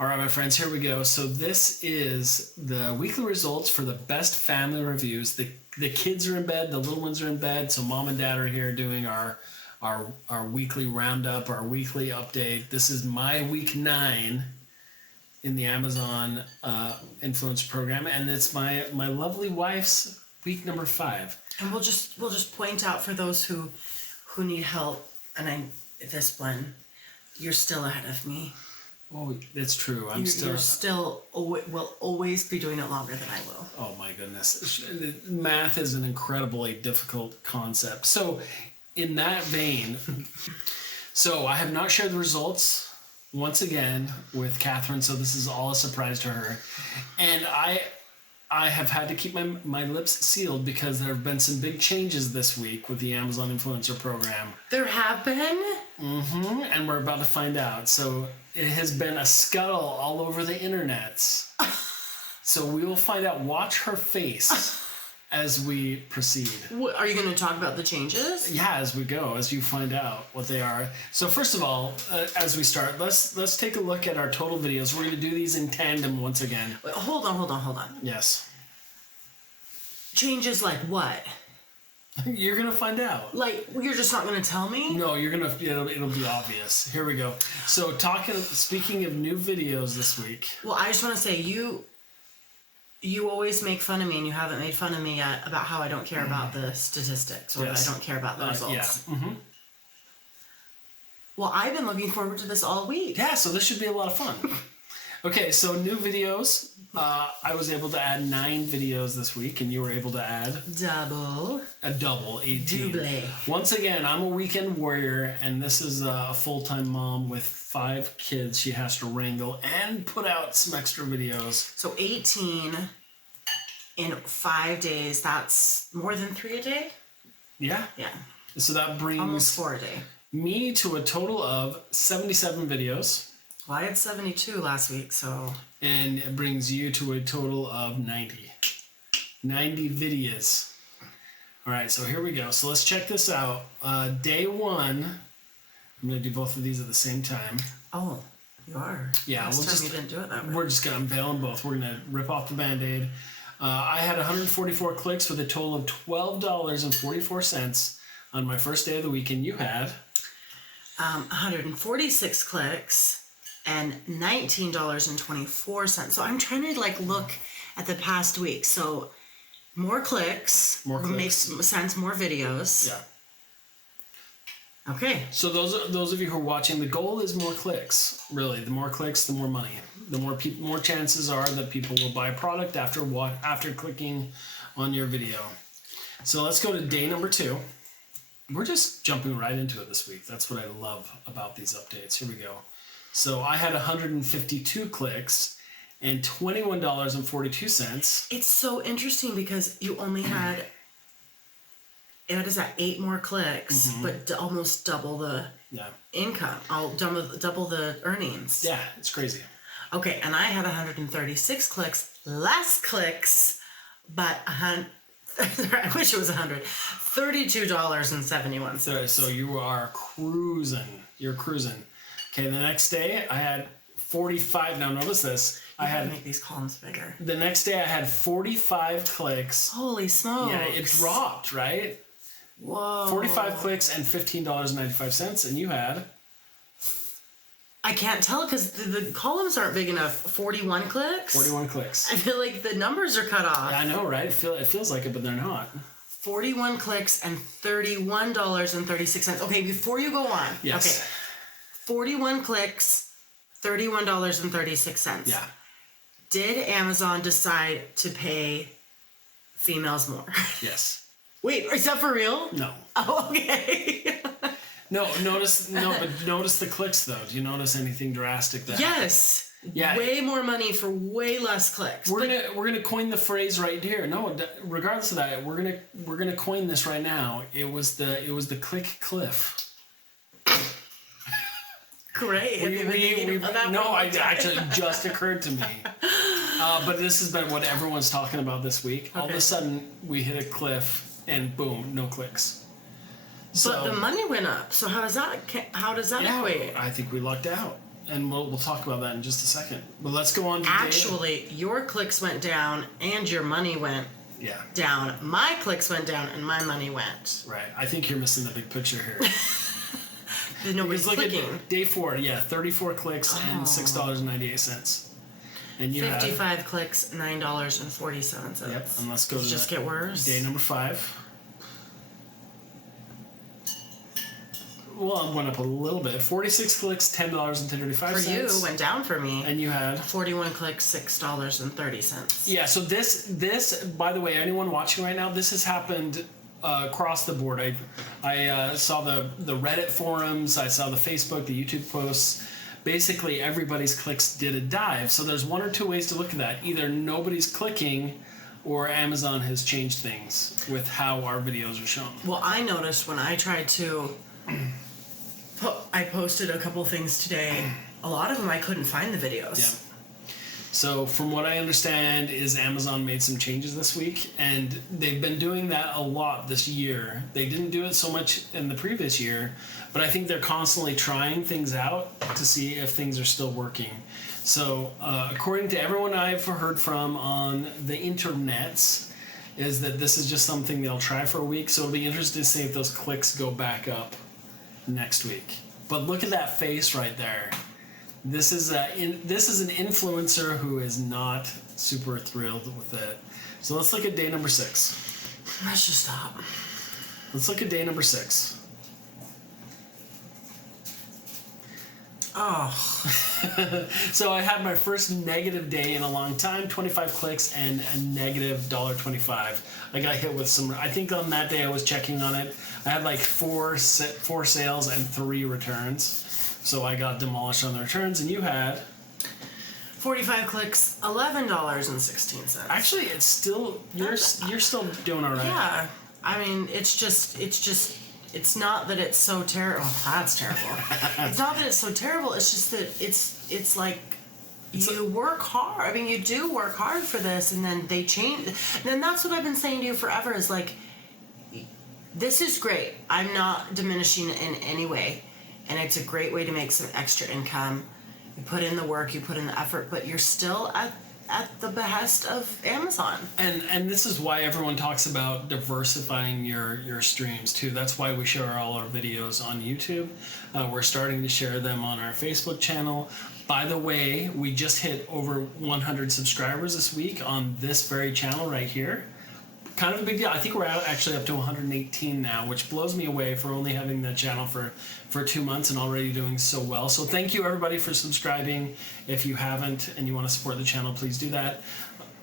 All right, my friends, here we go. So this is the weekly results for the best family reviews. The kids are in bed, the little ones are in bed, so mom and dad are here doing our weekly roundup, our weekly update. This is my week 9 in the Amazon influencer program, and it's my lovely wife's week number 5. And we'll just point out for those who need help, and Glenn, you're still ahead of me. Oh, that's true. Will always be doing it longer than I will. Oh my goodness. Math is an incredibly difficult concept. So in that vein, so I have not shared the results once again with Catherine, so this is all a surprise to her. And I have had to keep my lips sealed because there have been some big changes this week with the Amazon Influencer Program. There have been? Mm-hmm. And we're about to find out. So it has been a scuttle all over the internet. So we will find out. Watch her face as we proceed. Are you going to talk about the changes? Yeah, as we go, as you find out what they are. So first of all, as we start, let's take a look at our total videos. We're going to do these in tandem once again. Wait, hold on. Yes. Changes like what? You're going to find out. Like, you're just not going to tell me? No, it'll be obvious. Here we go. So speaking of new videos this week. Well, I just want to say, you always make fun of me, and you haven't made fun of me yet about how I don't care about the statistics, or Yes. I don't care about the results. Yeah. Mm-hmm. Well, I've been looking forward to this all week. Yeah, so this should be a lot of fun. Okay, so new videos. I was able to add 9 videos this week, and you were able to add a double 18. Double. Once again, I'm a weekend warrior, and this is a full-time mom with 5 kids she has to wrangle and put out some extra videos. So 18 in 5 days. That's more than 3 a day. Yeah. Yeah. So that brings almost 4 a day. Me to a total of 77 videos. Well, I had 72 last week, so... And it brings you to a total of 90. 90 videos. All right, so here we go. So let's check this out. Day 1, I'm going to do both of these at the same time. Oh, you are? Yeah. Last time you didn't do it that way. We're just going to unveil them both. We're going to rip off the Band-Aid. I had 144 clicks with a total of $12.44 on my first day of the week, and you had... 146 clicks and $19.24. So I'm trying to look at the past week. So more clicks. Makes sense. More videos. Yeah. Okay. So those of you who are watching, the goal is more clicks. Really, the more clicks, the more money. The more chances are that people will buy a product after clicking on your video. So let's go to day number 2. We're just jumping right into it this week. That's what I love about these updates. Here we go. So I had 152 clicks and $21.42. It's so interesting because you only had, what is that, 8 more clicks, but almost double the income. Double the earnings. Yeah, it's crazy. Okay, and I had 136 clicks, less clicks, but I wish it was 100. $32.71. So you are cruising. You're cruising. Okay, the next day I had 45. Now notice this. I had to make these columns bigger. The next day I had 45 clicks. Holy smokes. Yeah, it dropped, right? Whoa. 45 clicks and $15.95, and you had... I can't tell because the columns aren't big enough. 41 clicks? 41 clicks. I feel like the numbers are cut off. Yeah, I know, right? It feels like it, but they're not. 41 clicks and $31.36. Okay, before you go on. Yes. Okay. 41 clicks, $31.36. Yeah. Did Amazon decide to pay females more? Yes. Wait, is that for real? No. Oh, okay. But notice the clicks though. Do you notice anything drastic there? Yes. Yeah. Way more money for way less clicks. We're gonna coin the phrase right here. No, regardless of that, we're gonna coin this right now. It was the click cliff. Great. Actually just occurred to me. But this has been what everyone's talking about this week. Okay. All of a sudden, we hit a cliff, and boom, no clicks. But the money went up. So how does that equate? I think we lucked out. and we'll talk about that in just a second. But let's go on to actually, your clicks went down and your money went down. My clicks went down and my money went. Right. I think you're missing the big picture here. Nobody's clicking. At day 4, 34 clicks and $6.98. And you 55 clicks, $9.47. Yep. And let's go to just get worse. Day number 5. Well, it went up a little bit. 46 clicks, $10.35. For you, went down for me. And you had 41 clicks, $6.30. Yeah. So this, by the way, anyone watching right now, this has happened across the board. I saw the Reddit forums. I saw the Facebook, the YouTube posts. Basically, everybody's clicks did a dive. So there's one or two ways to look at that. Either nobody's clicking, or Amazon has changed things with how our videos are shown. Well, I noticed when I tried to. I posted a couple things today. A lot of them I couldn't find the videos. Yeah. So from what I understand is Amazon made some changes this week, and they've been doing that a lot this year. They didn't do it so much in the previous year, but I think they're constantly trying things out to see if things are still working. So according to everyone I've heard from on the internets, is that this is just something they'll try for a week. So it'll be interesting to see if those clicks go back up next week. But look at that face right there. This is an influencer who is not super thrilled with it. So let's look at day number 6. Let's just stop. Let's look at day number 6. Oh. So I had my first negative day in a long time, 25 clicks and a negative $1.25. I got hit with some, I think on that day I was checking on it, I had like 4 sales and 3 returns. So I got demolished on the returns, and you had 45 clicks, $11.16. Actually, it's still you're still doing all right. Yeah. I mean, it's not that it's so terrible. Oh, that's terrible. It's not that it's so terrible. It's just that it's like you work hard. I mean, you do work hard for this, and then they change. And then that's what I've been saying to you forever is like, this is great. I'm not diminishing it in any way. And it's a great way to make some extra income. You put in the work, you put in the effort, but you're still at the behest of Amazon. And this is why everyone talks about diversifying your streams too. That's why we share all our videos on YouTube. We're starting to share them on our Facebook channel. By the way, we just hit over 100 subscribers this week on this very channel right here. Kind of a big deal. I think we're actually up to 118 now, which blows me away for only having the channel for 2 months and already doing so well. So thank you everybody for subscribing. If you haven't and you want to support the channel, please do that.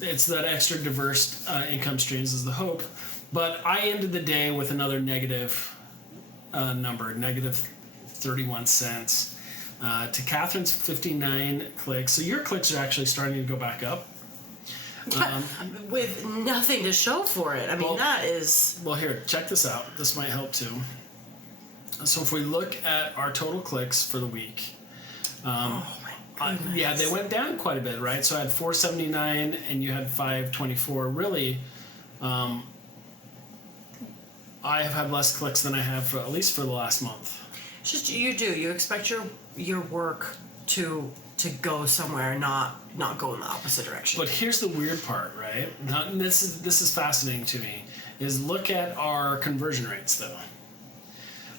It's that extra diverse income streams is the hope. But I ended the day with another negative number, negative 31 cents. To Catherine's 59 clicks. So your clicks are actually starting to go back up. With nothing to show for it. I mean, that is... Well, here, check this out. This might help too. So if we look at our total clicks for the week, oh my goodness. Yeah, they went down quite a bit, right? So I had 479 and you had 524. Really, I have had less clicks than I have at least for the last month. It's just you expect your work to go somewhere, not go in the opposite direction. But here's the weird part, right? And this is fascinating to me. Is look at our conversion rates though.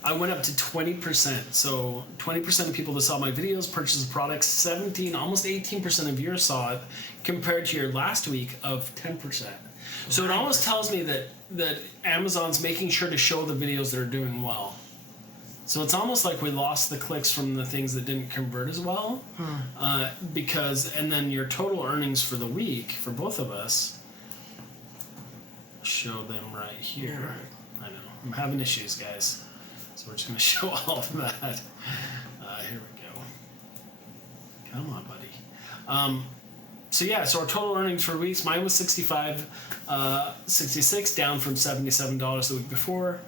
I went up to 20%. So 20% of people that saw my videos purchased the products. 17, almost 18% of viewers saw it, compared to your last week of 10%. So it almost tells me that Amazon's making sure to show the videos that are doing well. So it's almost like we lost the clicks from the things that didn't convert as well, because and then your total earnings for the week for both of us. Show them right here. Yeah. I know I'm having issues, guys. So we're just going to show all of that. Here we go. Come on, buddy. So yeah, so our total earnings for weeks, mine was $66, down from $77 the week before.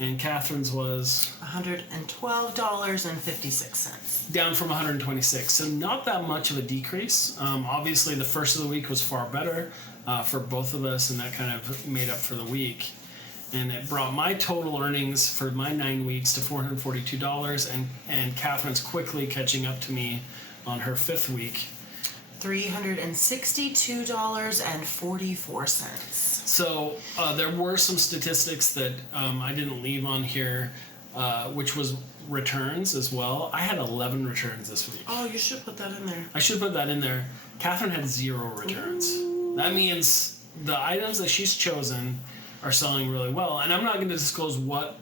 And Catherine's was $112.56. Down from 126. So not that much of a decrease. Obviously, the first of the week was far better for both of us, and that kind of made up for the week. and it brought my total earnings for my 9 weeks to $442, and Catherine's quickly catching up to me on her 5th week. $362.44. So there were some statistics that I didn't leave on here, which was returns as well. I had 11 returns this week. Oh, you should put that in there. I should put that in there. Catherine had 0 returns. Ooh. That means the items that she's chosen are selling really well. And I'm not going to disclose what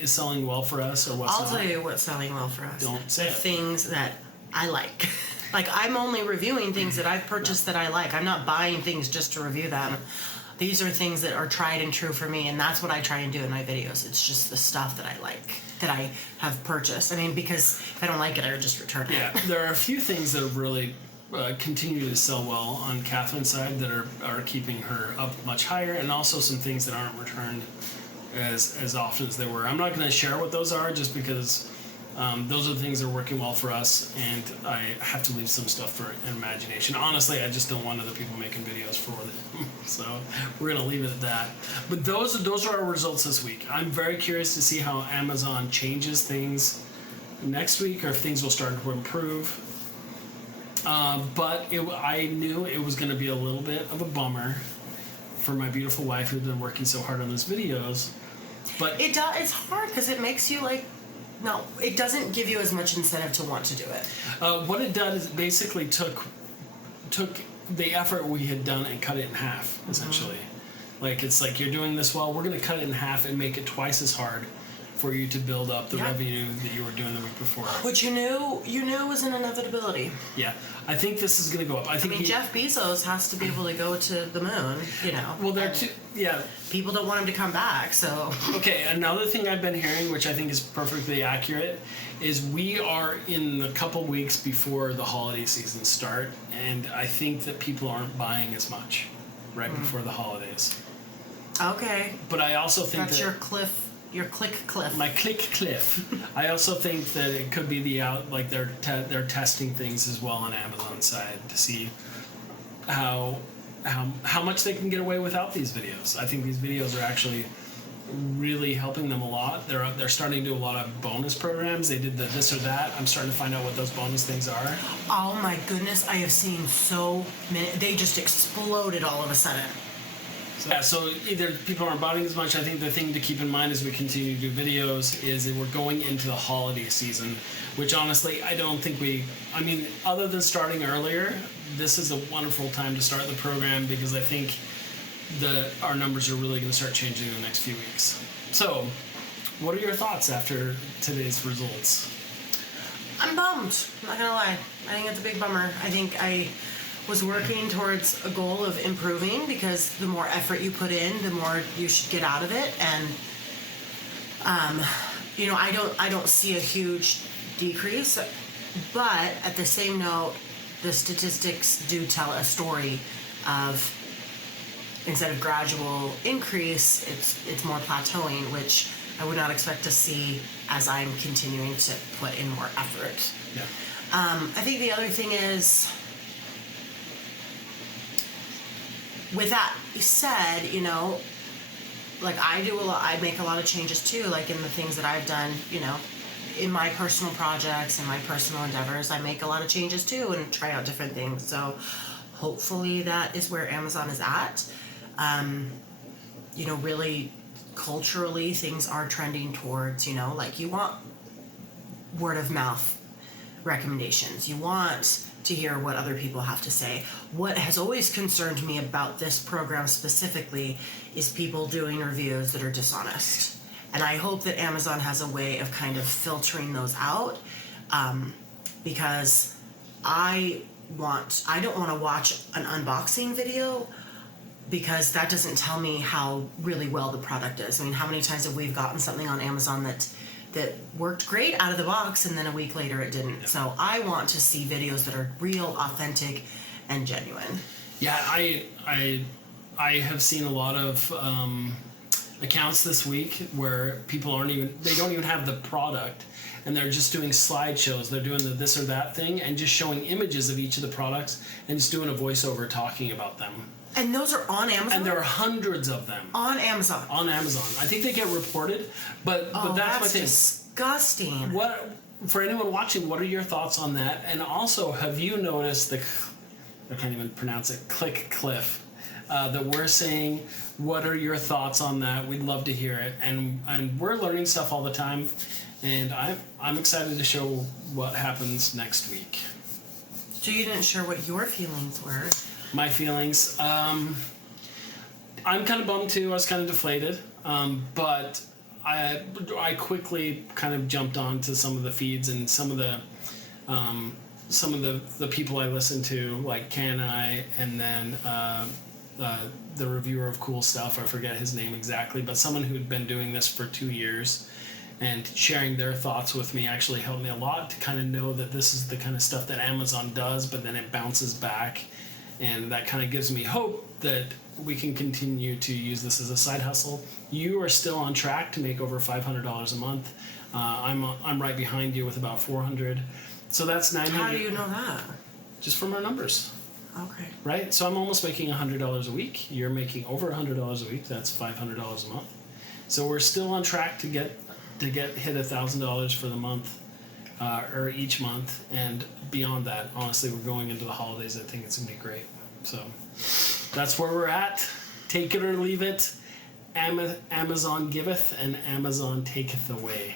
is selling well for us or what's not. I'll tell you what's selling well for us. Don't say it. Things that I like. Like, I'm only reviewing things that I've purchased that I like. I'm not buying things just to review them. These are things that are tried and true for me, and that's what I try and do in my videos. It's just the stuff that I like, that I have purchased. I mean, because if I don't like it, I would just return it. Yeah, there are a few things that have really continue to sell well on Catherine's side that are keeping her up much higher, and also some things that aren't returned as often as they were. I'm not going to share what those are just because those are the things that are working well for us, and I have to leave some stuff for imagination. Honestly, I just don't want other people making videos for them. So we're going to leave it at that. But those are our results this week. I'm very curious to see how Amazon changes things next week, or if things will start to improve. But I knew it was going to be a little bit of a bummer for my beautiful wife who's been working so hard on those videos. But it's hard because it makes you like, no, it doesn't give you as much incentive to want to do it. What it did is basically took the effort we had done and cut it in half, essentially. Mm-hmm. Like, it's like, you're doing this well, we're going to cut it in half and make it twice as hard for you to build up the revenue that you were doing the week before. Which you knew was an inevitability. Yeah, I think this is going to go up. I mean, Jeff Bezos has to be able to go to the moon, you know. Well, people don't want him to come back, so. Okay, another thing I've been hearing, which I think is perfectly accurate, is we are in the couple weeks before the holiday season start, and I think that people aren't buying as much right before the holidays. Okay. But I also think that's your cliff. Your click cliff. My click cliff. I also think that it could be they're testing things as well on Amazon's side to see how much they can get away without these videos. I think these videos are actually really helping them a lot. They're starting to do a lot of bonus programs. They did the this or that. I'm starting to find out what those bonus things are. Oh my goodness, I have seen so many. They just exploded all of a sudden. So either people aren't buying as much. I think the thing to keep in mind as we continue to do videos is that we're going into the holiday season, which honestly, I don't think other than starting earlier, this is a wonderful time to start the program because I think our numbers are really going to start changing in the next few weeks. So, what are your thoughts after today's results? I'm bummed. I'm not going to lie. I think it's a big bummer. I think I was working towards a goal of improving because the more effort you put in, the more you should get out of it. And, I don't see a huge decrease, but at the same note, the statistics do tell a story of instead of gradual increase, it's more plateauing, which I would not expect to see as I'm continuing to put in more effort. Yeah. I think the other thing is, with that said, like I make a lot of changes too, like in the things that I've done, in my personal projects and my personal endeavors, I make a lot of changes too and try out different things. So hopefully that is where Amazon is at. Really culturally things are trending towards, like you want word of mouth recommendations. You want to hear what other people have to say. What has always concerned me about this program specifically is people doing reviews that are dishonest. And I hope that Amazon has a way of kind of filtering those out, because I don't want to watch an unboxing video because that doesn't tell me how really well the product is. I mean, how many times have we gotten something on Amazon that worked great out of the box and then a week later it didn't. Yeah. So I want to see videos that are real, authentic, and genuine. Yeah, I have seen a lot of accounts this week where people don't even have the product and they're just doing slideshows. They're doing the this or that thing and just showing images of each of the products and just doing a voiceover talking about them. And those are on Amazon? And there are hundreds of them. On Amazon? On Amazon. I think they get reported, but that's my thing. Disgusting. For anyone watching, what are your thoughts on that? And also, have you noticed I can't even pronounce it, ClickCliff, that we're saying, what are your thoughts on that? We'd love to hear it. And we're learning stuff all the time, and I'm excited to show what happens next week. So you didn't share what your feelings were. My feelings. I'm kind of bummed too. I was kind of deflated. But I quickly kind of jumped onto some of the feeds and some of the people I listen to, like Can I, and then the reviewer of Cool Stuff. I forget his name exactly, but someone who had been doing this for 2 years and sharing their thoughts with me actually helped me a lot to kind of know that this is the kind of stuff that Amazon does, but then it bounces back. And that kind of gives me hope that we can continue to use this as a side hustle. You are still on track to make over $500 a month. I'm right behind you with about $400. So that's $900. How do you know that? Just from our numbers. Okay. Right? So I'm almost making $100 a week. You're making over $100 a week. That's $500 a month. So we're still on track to hit $1,000 for the month. Or each month, and beyond that, honestly, we're going into the holidays. I think it's gonna be great. So that's where we're at. Take it or leave it. Amazon giveth and Amazon taketh away.